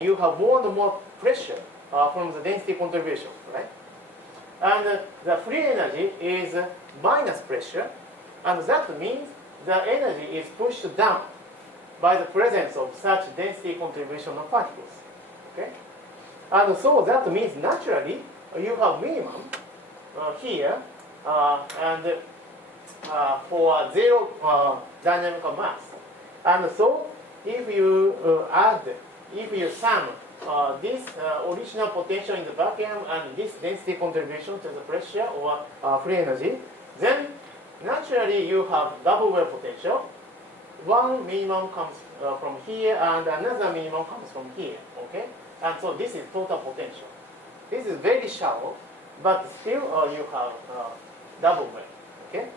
you have more and more pressure from the density contribution, right? And the free energy is minus pressure, and that means the energy is pushed down by the presence of such density contribution of particles. Okay? And so that means naturally you have minimum here and for zero dynamical mass. And so if you if you sum this original potential in the vacuum and this density contribution to the pressure or free energy, then naturally you have double wave potential. One minimum comes from here and another minimum comes from here. Okay? And so this is total potential. This is very shallow, but still you have double wave. Okay?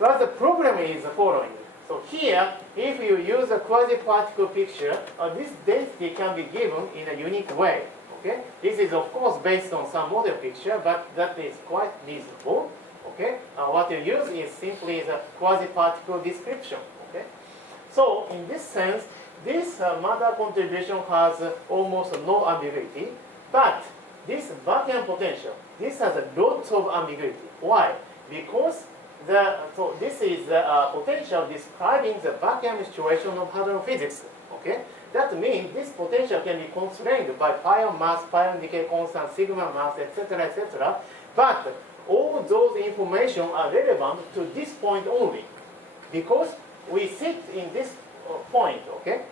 But the problem is the following. So here, if you use a quasi-particle picture, this density can be given in a unique way. Okay? This is of course based on some model picture, but that is quite reasonable. Okay? What you use is simply the quasi-particle description. Okay? So in this sense, this matter contribution has almost no ambiguity, but this vacuum potential, this has a lot of ambiguity. Why? Because so this is the potential describing the vacuum situation of hadron physics. Okay? That means this potential can be constrained by pion mass, pion decay constant, sigma mass, etc., etc. But all those information are relevant to this point only, because we sit in this point. Okay?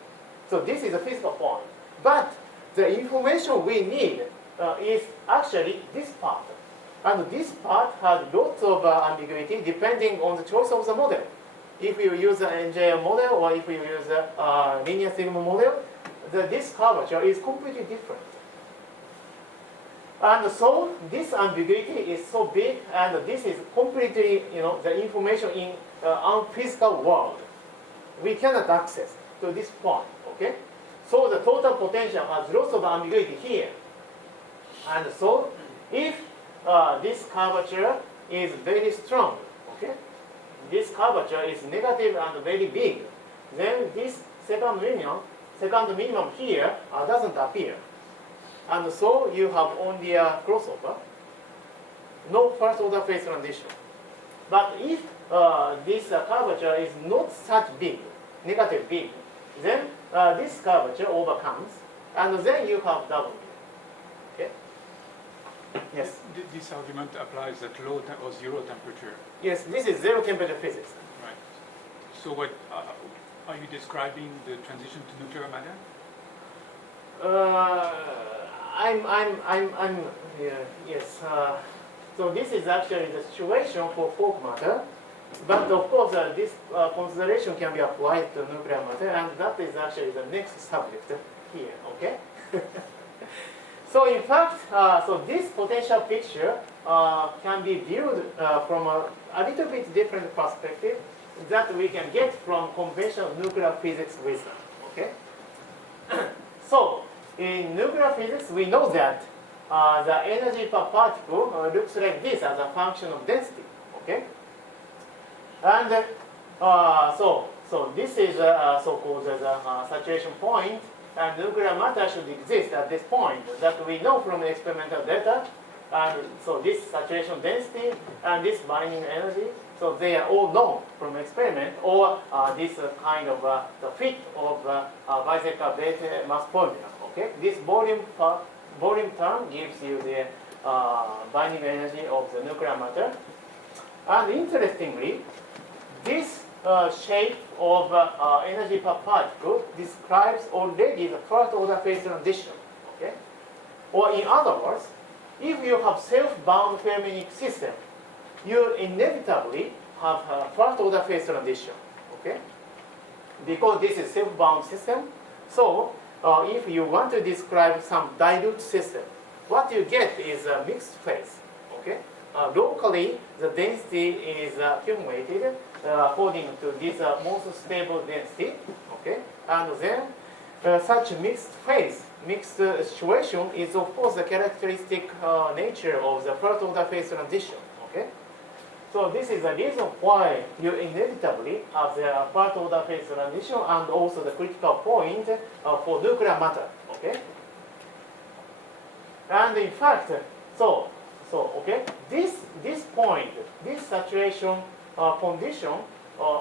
So this is a physical point. But the information we need is actually this part. And this part has lots of ambiguity depending on the choice of the model. If you use an NJM model or if you use a linear sigma model, this curvature is completely different. And so this ambiguity is so big, and this is completely, the information in unphysical world. We cannot access to this point. Okay? So the total potential has lots of ambiguity here. And so if this curvature is very strong, okay? This curvature is negative and very big, then this second minimum here doesn't appear. And so you have only a crossover, no first order phase transition. But if this curvature is not such big, negative big, then this curvature overcomes, and then you have double. Okay? Yes? This argument applies at low or zero temperature. Yes, this is zero temperature physics. Right. So what are you describing the transition to nuclear matter? Yes. So this is actually the situation for Quark matter, but of course this consideration can be applied to nuclear matter, and that is actually the next subject here. Okay. So in fact, so this potential picture can be viewed from a little bit different perspective that we can get from conventional nuclear physics wisdom. Okay. So in nuclear physics, we know that the energy per particle looks like this as a function of density. Okay. And so this is so-called the saturation point. And nuclear matter should exist at this point that we know from the experimental data. And so this saturation density and this binding energy, so they are all known from experiment, or this kind of the fit of Weizsäcker-Bethe mass formula. Okay, this volume term gives you the binding energy of the nuclear matter. And interestingly, this shape of energy per particle describes already the first order phase transition. Okay? Or in other words, if you have self-bound fermionic system, you inevitably have a first order phase transition. Okay? Because this is self-bound system, so if you want to describe some dilute system, what you get is a mixed phase. Okay? Locally, the density is accumulated according to this most stable density. Okay? And then such mixed phase, mixed situation is of course the characteristic nature of the first order phase transition. Okay? So this is the reason why you inevitably have the first order phase transition and also the critical point for nuclear matter. Okay. And in fact, okay, this point, this saturation condition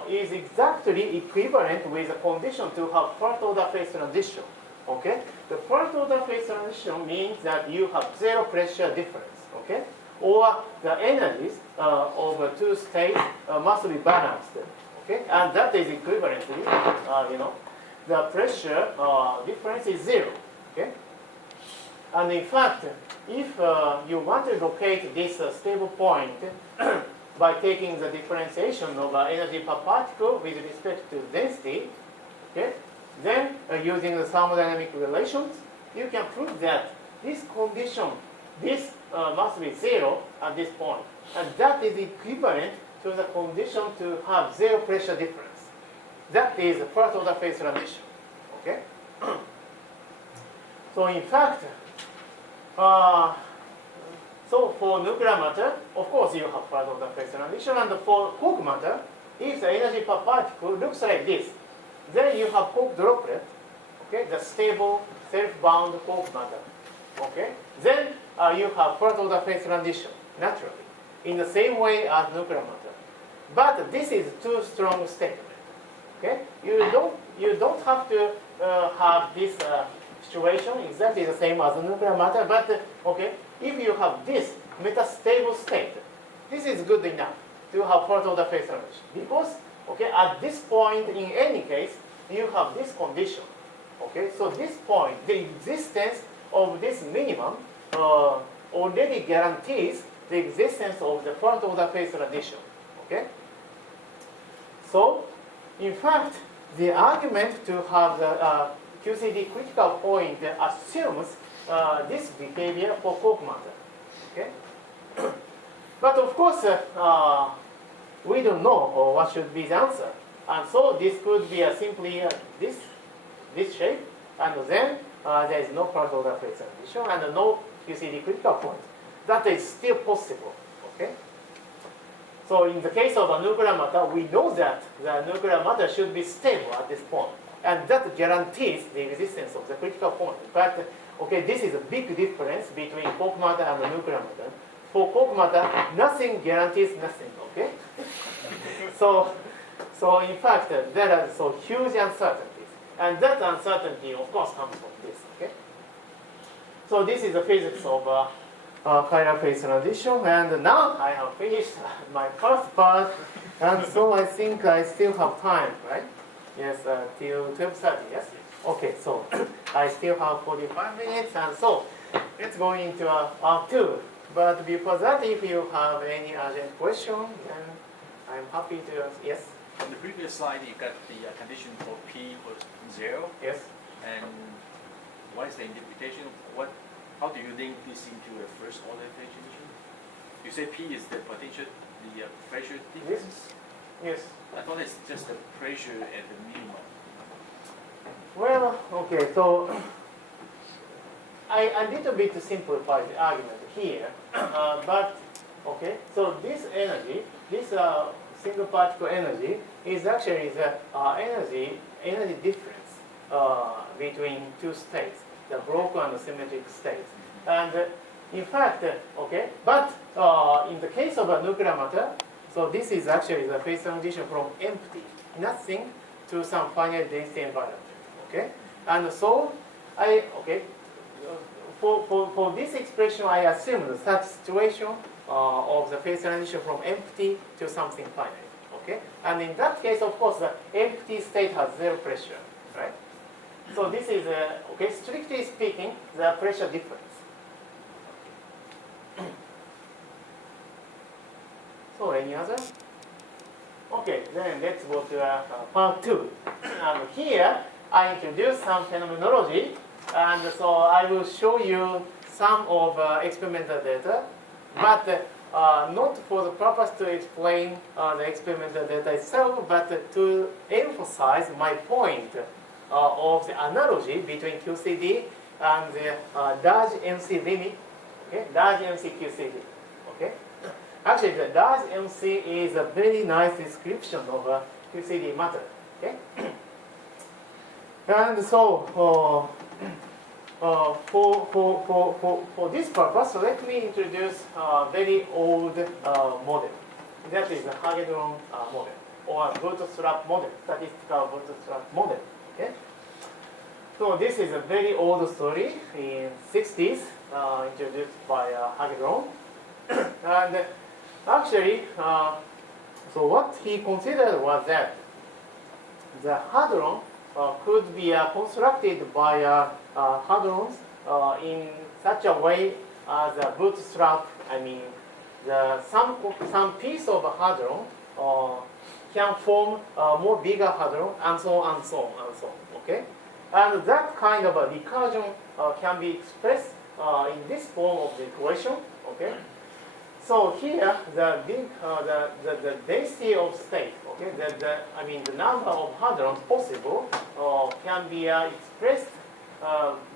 is exactly equivalent with the condition to have first order phase transition. Okay, the first order phase transition means that you have zero pressure difference. Okay, or the energies of two states must be balanced. Okay, and that is equivalently, the pressure difference is zero. Okay, and in fact, if you want to locate this stable point by taking the differentiation of energy per particle with respect to density, okay, then using the thermodynamic relations, you can prove that this condition, this must be zero at this point, and that is equivalent to the condition to have zero pressure difference. That is the first order phase transition. Okay. So in fact, so for nuclear matter, of course you have first order phase transition, and for Quark matter, if the energy per particle looks like this, then you have Quark droplet, okay, the stable self-bound Quark matter. Okay, then you have first order phase transition naturally, in the same way as nuclear matter. But this is too strong statement. Okay, you don't have to have this situation exactly the same as nuclear matter, but okay, if you have this metastable state, this is good enough to have first order phase transition, because okay, at this point in any case you have this condition. Okay, so this point, the existence of this minimum already guarantees the existence of the first order phase transition. Okay, so in fact, the argument to have the QCD critical point assumes this behavior for Quark matter. Okay? But of course, we don't know what should be the answer. And so this could be simply this shape, and then there is no first order phase transition and no QCD critical point. That is still possible. Okay? So in the case of a nuclear matter, we know that the nuclear matter should be stable at this point, and that guarantees the existence of the critical point. But okay, this is a big difference between Quark matter and the nuclear matter. For Quark matter, nothing guarantees nothing. Okay, so in fact there are so huge uncertainties, and that uncertainty of course comes from this. Okay, so this is the physics of chiral phase transition, and now I have finished my first part, and so I think I still have time, right? Yes, till 12:30, yes? Okay, so I still have 45 minutes, and so let's go into part 2. But before that, if you have any urgent question, then I'm happy to answer. Yes? On the previous slide, you got the condition for P was 0. Yes. And what is the interpretation? How do you link this into a first order phase transition? You say P is the potential, the pressure difference? Yes. I thought it's just the pressure at the minimum. Well, okay, so I little bit simplify the argument here, but okay, so this energy, this single particle energy is actually the energy difference between two states, the broken and the symmetric states. And in fact, okay, but in the case of a nuclear matter, so this is actually the phase transition from empty, nothing, to some finite density environment. Okay, and so for this expression, I assume such situation of the phase transition from empty to something finite. Okay, and in that case, of course, the empty state has zero pressure, right? So this is okay. Strictly speaking, the pressure difference. So any other? Okay, then let's go to part 2. And here I introduce some phenomenology, and so I will show you some of experimental data, but not for the purpose to explain the experimental data itself, but to emphasize my point of the analogy between QCD and the large MC limit, okay, large MC QCD. Okay, actually the large MC is a very nice description of QCD matter. Okay, and so for this purpose, let me introduce a very old model. That is the Hagedorn model, or Bootstrap model, statistical Bootstrap model. Okay. So this is a very old story in 60s, introduced by Hagedorn. And actually, so what he considered was that the hadron could be constructed by hadrons in such a way as a bootstrap. I mean, some piece of a hadron can form a more bigger hadron, and so on and so on and so on. Okay, and that kind of a recursion can be expressed in this form of the equation. Okay. So here, the density of state, okay, I mean the number of hadrons possible can be expressed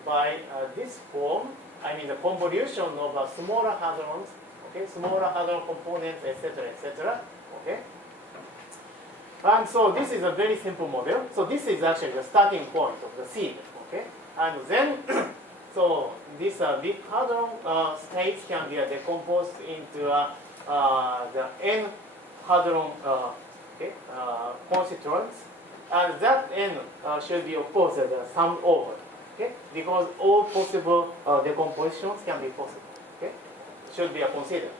by this form. I mean the convolution of smaller hadrons, okay, smaller hadron components, etc., etc. Okay. And so this is a very simple model. So this is actually the starting point of the seed. Okay, and then. So these big hadron states can be decomposed into the n hadron constituents, and that n should be of course summed over. Okay, because all possible decompositions can be possible. Okay, should be considered.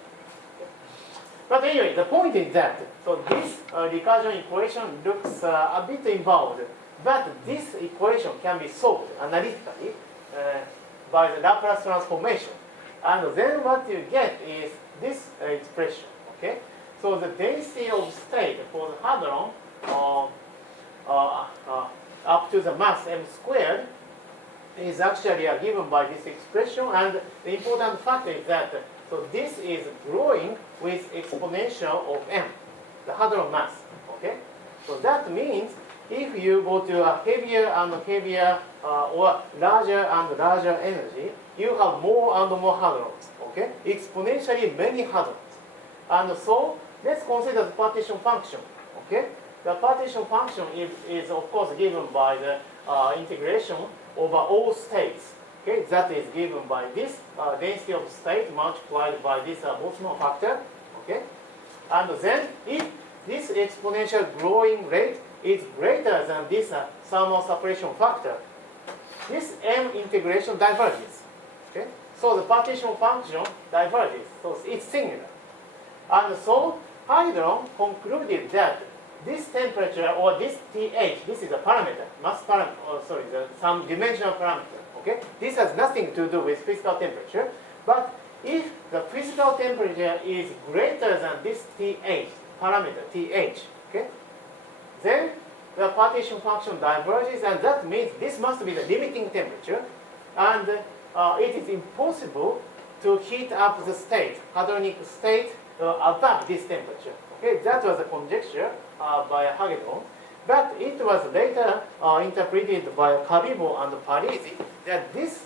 Okay? But anyway, the point is that so this recursion equation looks a bit involved, but this equation can be solved analytically. By the Laplace transformation, and then what you get is this expression. Okay, so the density of state for the hadron up to the mass m squared is actually given by this expression, and the important fact is that so this is growing with exponential of m, the hadron mass. Okay, so that means if you go to a heavier and heavier or larger and larger energy, you have more and more hadrons, okay? Exponentially many hadrons. And so let's consider the partition function, okay? The partition function is of course given by the integration over all states, okay? That is given by this density of state multiplied by this Boltzmann factor, okay? And then if this exponential growing rate is greater than this thermal separation factor, this m integration diverges. Okay? So the partition function diverges. So it's singular. And so Hagedorn concluded that this temperature or this TH, this is a parameter, mass parameter, some dimensional parameter. Okay? This has nothing to do with physical temperature. But if the physical temperature is greater than this TH, parameter TH, okay? Then the partition function diverges, and that means this must be the limiting temperature, and it is impossible to heat up the state, hadronic state, above this temperature. Okay, that was a conjecture by Hagedorn, but it was later interpreted by Cabibo and Parisi that this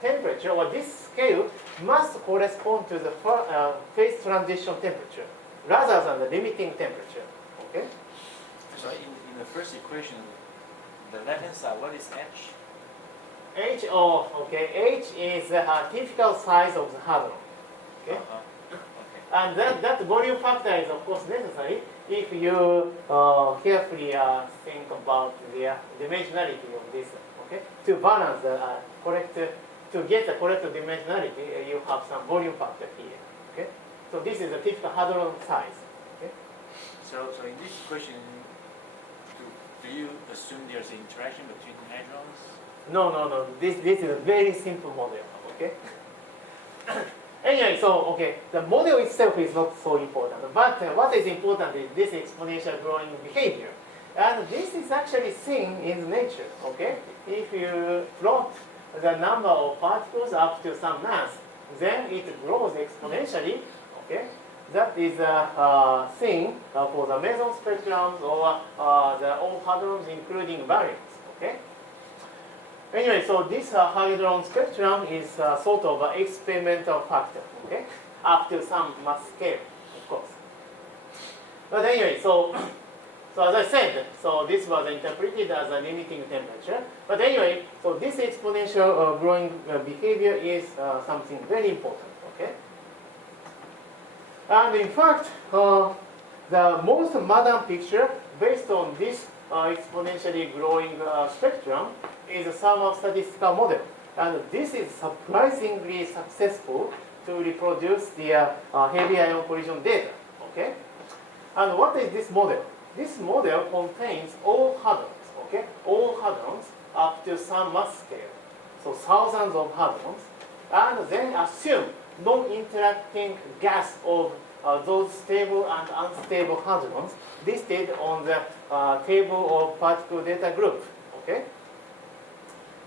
temperature or this scale must correspond to the phase transition temperature rather than the limiting temperature. Okay. So in the first equation, the left-hand side, what is H? H, okay. H is the typical size of the hadron. Okay. Okay. And that volume factor is of course necessary if you carefully think about the dimensionality of this. Okay. To balance the to get the correct dimensionality, you have some volume factor here. Okay. So this is a typical hadron size. Okay. So in this equation, do you assume there's an interaction between hadrons? No. This is a very simple model. Okay. Anyway, so okay, the model itself is not so important, but what is important is this exponential growing behavior, and this is actually seen in nature. Okay, if you plot the number of particles up to some mass, then it grows exponentially. Okay, that is a thing for the meson spectrums or the all hadrons, including baryons. Okay. Anyway, so this Hagedorn spectrum is sort of an experimental factor, okay, up to some mass scale, of course. But anyway, so So as I said, so this was interpreted as a limiting temperature. But anyway, so this exponential growing behavior is something very important. Okay. And in fact, the most modern picture based on this exponentially growing spectrum is a thermal statistical model. And this is surprisingly successful to reproduce the heavy ion collision data. Okay? And what is this model? This model contains all hadrons, okay? All hadrons up to some mass scale. So thousands of hadrons. And then assume non-interacting gas of those stable and unstable hadrons listed on the table of particle data group. Okay?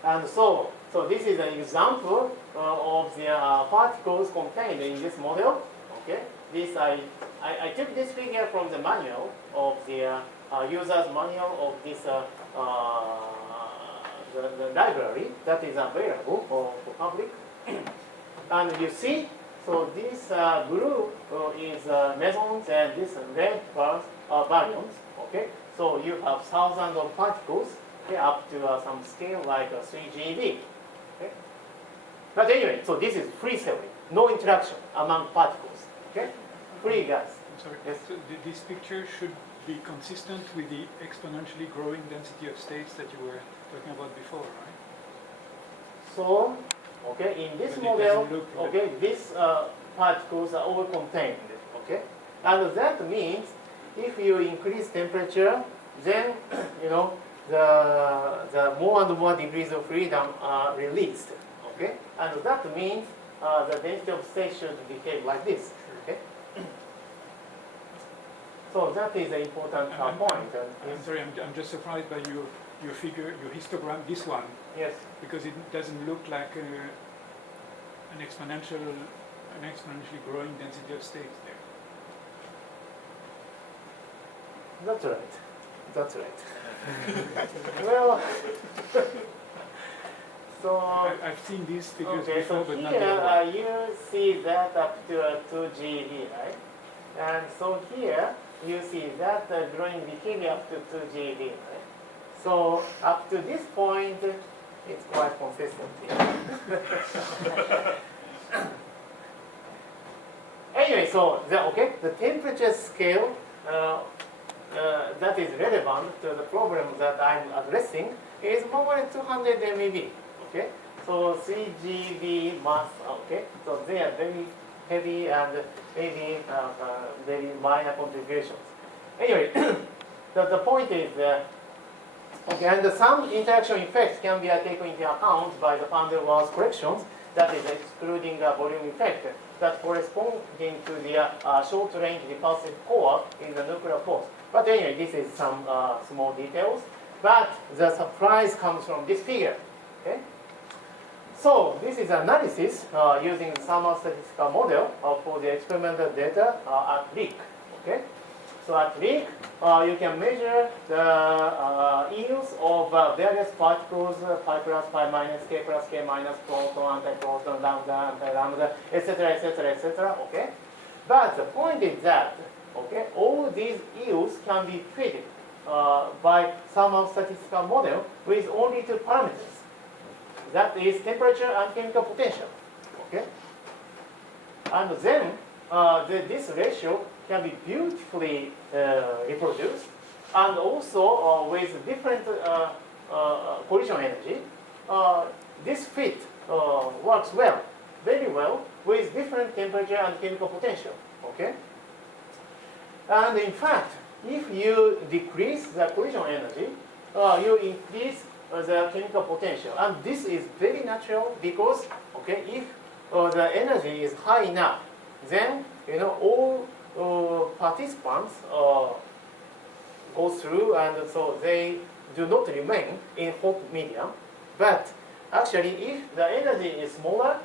And so this is an example of the particles contained in this model. Okay? This I took this figure from the manual of the user's manual of this the library that is available for public. And you see, so this blue is mesons and this red bars are baryons. Okay, so you have thousands of particles, okay, up to some scale like 3 GeV. Okay, but anyway, so this is free theory, no interaction among particles. Okay, free gas. I'm sorry. Yes. So this picture should be consistent with the exponentially growing density of states that you were talking about before, right? So, okay, in this But it model, doesn't look like- okay, these particles are all contained, okay? And that means if you increase temperature, then, you know, the more and more degrees of freedom are released, okay? And that means the density of state should behave like this, okay? So that is an important point. I'm sorry, I'm just surprised by your figure, your histogram, this one, Yes. because it doesn't look like an exponentially growing density of states there. That's right. That's right. Well, so I've seen these figures okay, before, so but not the other one. here you see that up to 2 GeV, right? And so here you see that growing behavior up to 2 GeV, right? So up to this point, it's quite consistent here. Anyway, so the temperature scale that is relevant to the problem that I'm addressing is more than 200 MeV. Okay, so 3 GeV mass. Okay, so they are very heavy and maybe very minor contributions. Anyway, the point is okay, and some interaction effects can be taken into account by the Waals corrections, that is excluding a volume effect that corresponding to the short-range repulsive core in the nuclear force. But anyway, this is some small details. But the surprise comes from this figure. Okay? So this is analysis using the thermal statistical model for the experimental data at leak. Okay? So at leak, you can measure the yields of various particles, pi plus, pi minus, k plus, k minus, proton, antiproton, lambda, anti-lambda, etc., etc., etc. Okay, but the point is that okay, all these yields can be fitted by thermal statistical model with only two parameters. That is temperature and chemical potential. Okay, and then this ratio can be beautifully reproduced, and also with different collision energy. This fit works well, very well, with different temperature and chemical potential. Okay, and in fact, if you decrease the collision energy, you increase the chemical potential, and this is very natural because okay, if the energy is high enough, then you know all participants go through, and so they do not remain in hot medium. But actually, if the energy is smaller,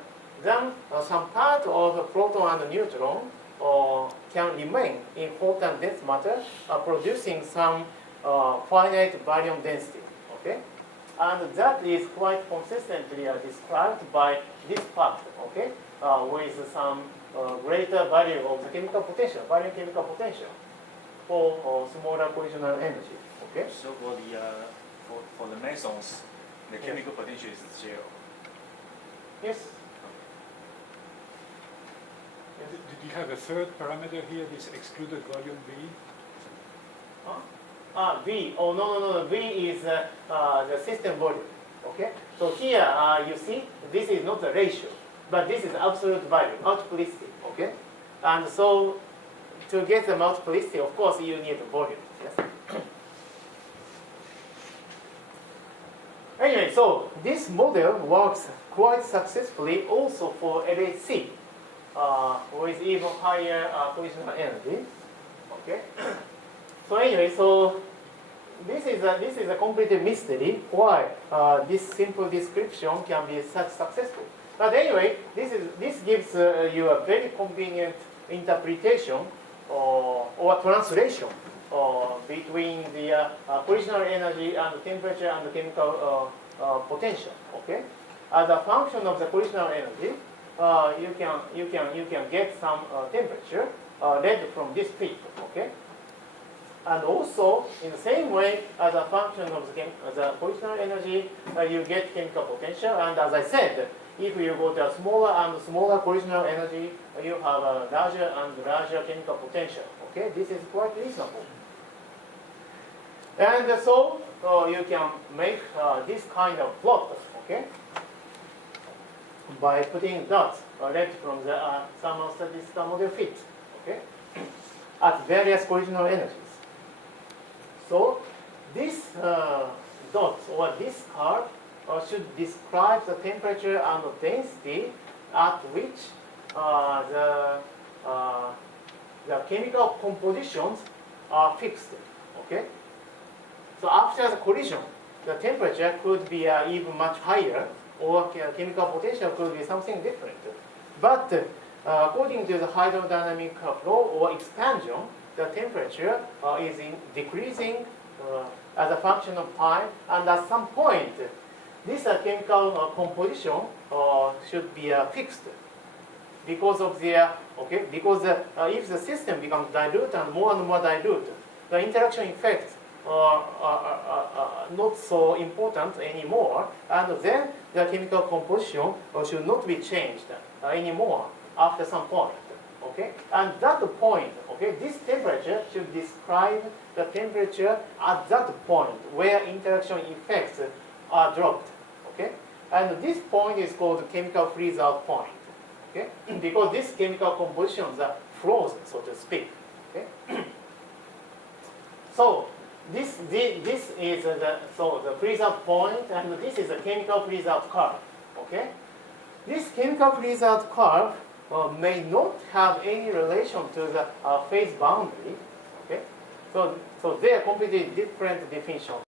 then some part of proton and neutron can remain in hot and dense matter, producing some finite volume density. Okay, and that is quite consistently described by this fact. Okay, with some greater value of the chemical potential, volume chemical potential. for smaller collisional energy. Okay. So for the mesons, the chemical potential is 0. Yes. Did you have a third parameter here, this excluded volume V? V. Oh, no. V is the system volume. Okay. So here you see this is not the ratio, but this is absolute value, multiplicity. Okay. And so to get the multiplicity, of course, you need the volume. Yes. Anyway, so this model works quite successfully also for LHC with even higher collisional energy. Okay. So anyway, so this is a complete mystery why this simple description can be such successful. But anyway, this gives you a very convenient interpretation or translation between the collisional energy and the temperature and the chemical potential. Okay, as a function of the collisional energy, you can get some temperature read from this peak. Okay. And also, in the same way, as a function of the collisional energy, you get chemical potential. And as I said, if you go to a smaller and smaller collisional energy, you have a larger and larger chemical potential. Okay, this is quite reasonable. And so you can make this kind of plot. Okay, by putting dots read from the thermal statistical model fit. Okay, at various collisional energies. So this dot or this curve should describe the temperature and the density at which the chemical compositions are fixed. Okay. So after the collision, the temperature could be even much higher, or chemical potential could be something different. But according to the hydrodynamic flow or expansion, the temperature is decreasing as a function of time, and at some point, this chemical composition should be fixed because of the if the system becomes dilute and more dilute, the interaction effects are not so important anymore, and then the chemical composition should not be changed anymore after some point. Okay, and that point, okay, this temperature should describe the temperature at that point where interaction effects are dropped. Okay, and this point is called chemical freeze-out point. Okay, because this chemical compositions are frozen, so to speak. Okay, so this is the freeze-out point, and this is a chemical freeze-out curve. Okay, this chemical freeze-out curve may not have any relation to the phase boundary. Okay, so they are completely different definitions